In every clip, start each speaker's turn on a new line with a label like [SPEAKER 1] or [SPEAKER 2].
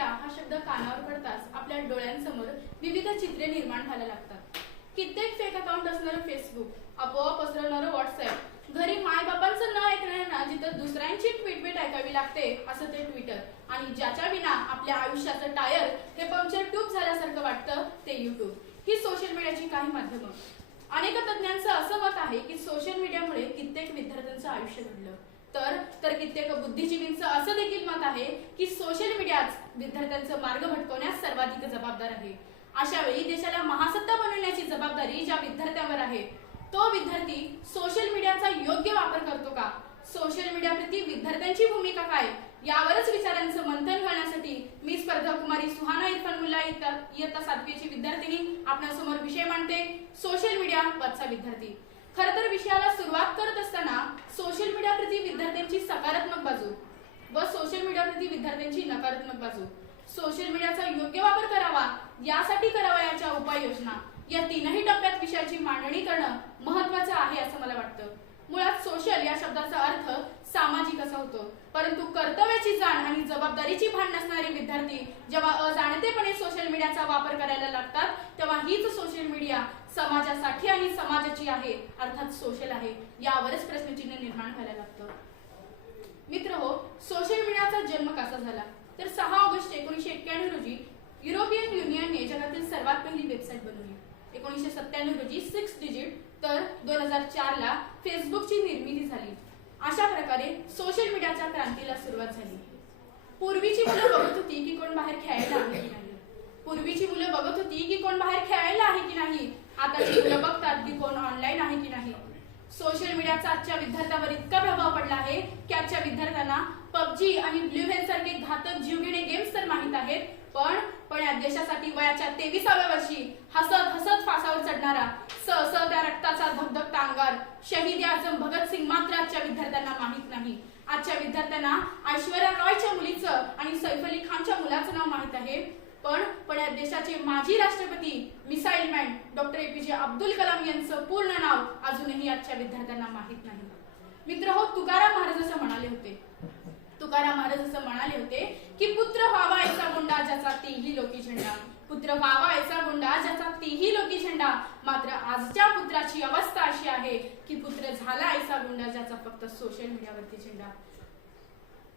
[SPEAKER 1] क्रिया हा शब्द कानावर पडताच आपल्या डोळ्यांसमोर विविध चित्रे निर्माण व्हायला लागतात. कित्येक फेक अकाउंट असणारं फेसबुक आपोआप पसरवणारं व्हॉट्सअप घरी माय बापांचं न ऐकणाऱ्यांना जिथं दुसऱ्यांची ट्विटबीट ऐकावी लागते असं ते ट्विटर आणि ज्याच्या विना आपल्या आयुष्याचं टायर हे पंक्चर ट्यूब झाल्यासारखं वाटतं ते युट्यूब ही सोशल मीडियाची काही माध्यमं. अनेक तज्ञांचं असं मत आहे की सोशल मीडियामुळे कित्येक विद्यार्थ्यांचं आयुष्य घडलं. तर तर कित्येक बुद्धिजीवींचं असं देखील मत आहे की सोशल मीडियाच विद्यार्थ्यांचं मार्ग भटकवण्यास सर्वाधिक जबाबदार आहे. अशा वेळी देशाला महासत्ता बनवण्याची जबाबदारी ज्या विद्यार्थ्यांवर आहे तो विद्यार्थी सोशल मीडियाचा योग्य वापर करतो का? सोशल मीडिया प्रती विद्यार्थ्यांची भूमिका काय? यावरच विचारांचं मंथन करण्यासाठी मी स्पर्धा कुमारी सुहाना इरफान मुला इयत्ता सातवीची विद्यार्थिनी आपल्यासमोर विषय मांडते. सोशल मीडिया वरचा विद्यार्थी. खर तर विषयाला सुरुवात करत असताना सोशल मीडिया प्रती विद्यार्थ्यांची सकारात्मक बाजू व विद्यार्थी विद्यार्थ्यांची नकारात्मक बाजू. सोशल मीडियाचा योग्य वापर करावा यासाठी करावयाच्या उपाययोजना. या तीनही टप्प्यात विषयाची मांडणी करणं महत्वाचं आहे असं मला वाटतं. मुळात सोशल या शब्दाचा अर्थ सामाजिक असा होतो. परंतु कर्तव्याची जाण आणि जबाबदारीची भान नसणारे विद्यार्थी जेव्हा अजाणतेपणे सोशल मीडियाचा वापर करायला लागतात तेव्हा हीच सोशल मीडिया समाजासाठी आणि समाजाची आहे अर्थात सोशल आहे यावरच प्रश्नचिन्ह निर्माण व्हायला लागतं. मित्र हो सोशल मीडियाचा जन्म कसा झाला? तर सहा ऑगस्ट एकोणीशे एक्क्याण्णव रोजी युरोपियन युनियनने जगातील सर्वात पहिली वेबसाईट बनवली. एकोणीशे सत्त्याण्णव रोजी सिक्स डिजिट तर दोन हजार चार ला फेसबुकची निर्मिती झाली. अशा प्रकारे सोशल मीडियाच्या क्रांतीला सुरुवात झाली. पूर्वीची मुलं बघत होती की कोण बाहेर खेळायला आहे की नाही. पूर्वीची मुलं बघत होती की कोण बाहेर खेळायला आहे की नाही. आताची मुलं बघतात की कोण ऑनलाईन आहे की नाही. सोशल मीडियाचा आजच्या विद्यार्थ्यावर इतका प्रभाव पडला आहे की आजच्या विद्यार्थ्यांना पबजी आणि ब्ल्यू हेल सारखे घातक जीवघेणे गेम्स तर माहीत आहेत. पण पण या देशासाठी वयाच्या तेविसाव्या वर्षी हसत हसत फासावर चढणारा स त्या रक्ताचा धगधगता अंगार शहीद आजम भगतसिंग मात्र आजच्या विद्यार्थ्यांना माहीत नाही. आजच्या विद्यार्थ्यांना ऐश्वर्या रॉयच्या मुलीचं आणि सैफ अली खानच्या मुलाचं नाव माहीत आहे. पण पण या देशाचे माजी राष्ट्रपती missile man doctor APJ Abdul Kalam यांचं पूर्ण नाव अजूनही आजच्या विद्यार्थ्यांना माहीत नाही. मित्र हो तुकाराम महाराज असं म्हणाले होते तुकाराम महाराज असं म्हणाले होते की पुत्र व्हावा ऐसा गुंडा ज्याचा तेही लोकी झेंडा. पुत्र व्हावा ऐसा गुंडा ज्याचा तेही लोकी झेंडा. मात्र आजच्या पुत्राची अवस्था अशी आहे की पुत्र झाला ऐसा गुंडा ज्याचा फक्त सोशल मीडियावरती झेंडा.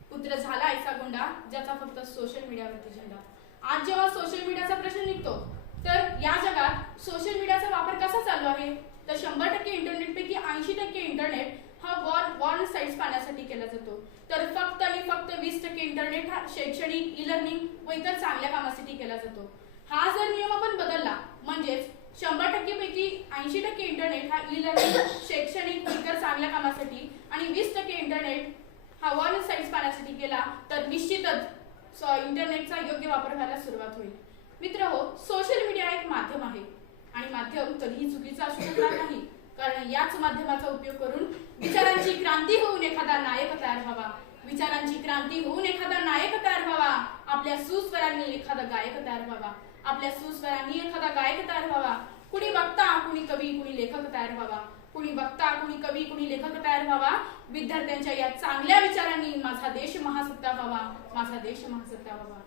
[SPEAKER 1] पुत्र झाला ऐसा गुंडा ज्याचा फक्त सोशल मीडियावरती झेंडा. आज जेव्हा सोशल मीडियाचा प्रश्न निघतो तर या जगात सोशल मीडियाचा वापर कसा चालू आहे? तर शंभर टक्के इंटरनेटपैकी ऐंशी टक्के इंटरनेट हा वॉर वॉर साईट्स पाहण्यासाठी केला जातो. तर फक्त आणि इंटरनेट हा शैक्षणिक ई लर्निंग व इतर चांगल्या कामासाठी केला जातो. हा जर नियम आपण बदलला म्हणजेच शंभर टक्के पैकी ऐंशी टक्के इंटरनेट हा ई लर्निंग शैक्षणिक इतर चांगल्या कामासाठी आणि वीस टक्के इंटरनेट हा वॉर साईट्स पाहण्यासाठी केला तर निश्चितच इंटरनेटचा योग्य वापर व्हायला सुरुवात होईल. मित्र हो सोशल मीडिया एक माध्यम आहे. आणि माध्यम कधीही चुकीचं असू शकणार नाही. कारण याच माध्यमाचा उपयोग करून विचारांची क्रांती होऊन एखादा नायक तयार व्हावा. विचारांची क्रांती होऊन एखादा नायक तयार व्हावा. आपल्या सुस्वरांनी एखादा गायक तयार व्हावा. आपल्या सुस्वरांनी एखादा गायक तयार व्हावा. कुणी वक्ता कुणी कवी कुणी लेखक तयार व्हावा. कुणी वक्ता कुणी कवी कुणी लेखक तयार व्हावा. विद्यार्थ्यांच्या या चांगल्या विचारांनी माझा देश महासत्ता व्हावा. माझा देश महासत्ता व्हावा.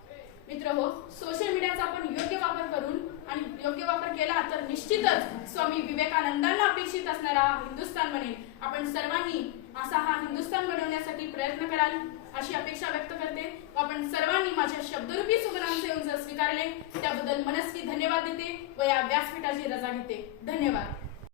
[SPEAKER 1] मित्र हो सोशल मीडियाचा आपण योग्य वापर करून आणि योग्य वापर केला तर निश्चितच स्वामी विवेकानंदांना अपेक्षित असणारा हिंदुस्थान बनेल. आपण सर्वांनी असा हा हिंदुस्थान बनवण्यासाठी प्रयत्न कराल अशी अपेक्षा व्यक्त करते. आपण सर्वांनी माझ्या शब्दरूपी सुगणांचे जर स्वीकारले. त्याबद्दल मनस्वी धन्यवाद देते व या व्यासपीठाची रजा घेते. धन्यवाद.